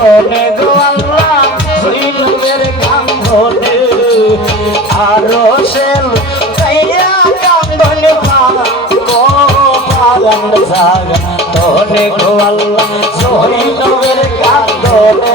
মনে গোয়াল্লা ওই লোকের কাম ধরে আর সেল কাইয়া কাম ধরে পাগন জাগা। তোনে গোয়াল্লা ওই লোকের ধরে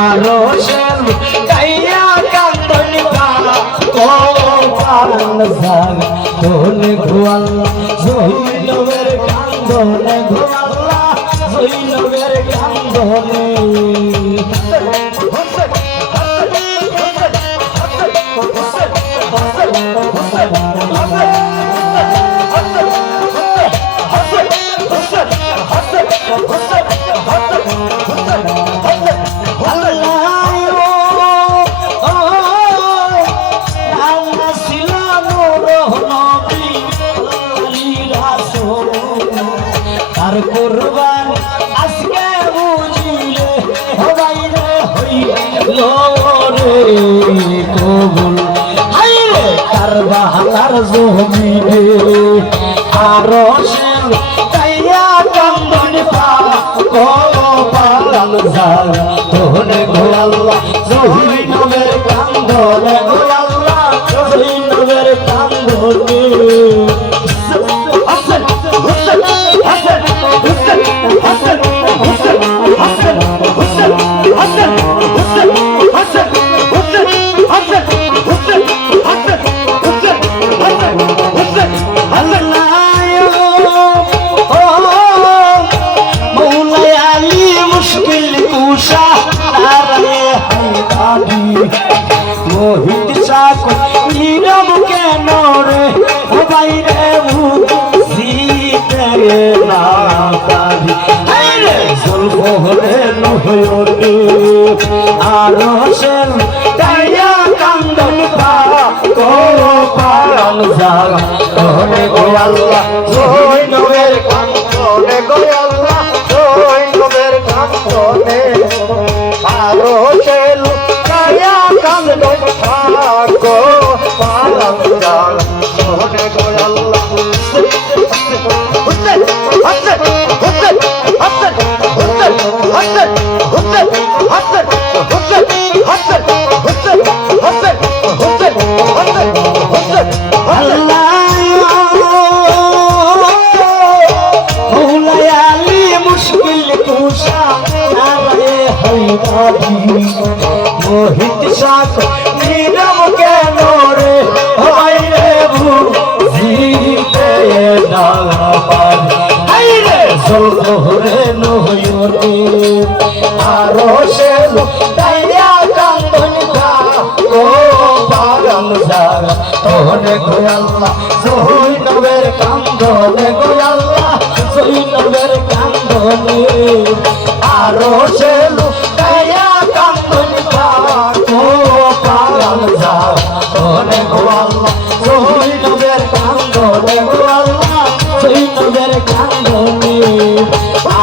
আরও সেল কাইয়া কান্দনি বালা কো পালন জাগা তোনে ঘুয়াল্লা জৈনবের কান্দনে ঘুয়াল্লা জৈনবের কান্দনে আর কোরবান আজকে বুঝিলে হবাই রে হইল রে কবুল। হাই রে কার বাহার জমিনে আর সেন কাইয়া কান্দন পা পালাল জাগা তোনে গোয়াল্লা জহুরি নবের কান্দনে গল্প হলেন হয়তো আরশের তাইয়া কান্দন পা কো পালন জাগ তবে গোয়াল মোহিত শাক নীরব কেন রে? হয় রে ভু জিতে না পারি আসল লহরে নহয়তে আরও সে তাইয়া কান্দন খা। ও পাগল যারা তোহনে গোয়াল্লা সহই নবের কান্দনে গোয়াল্লা সহই নবের কান্দনে। আরও সে তাইয়া কান্দন খা। ও পাগল যারা তোহনে গোয়াল্লা সহই নবের কান্দনে গোয়াল্লা সহই নবের কান্দনে।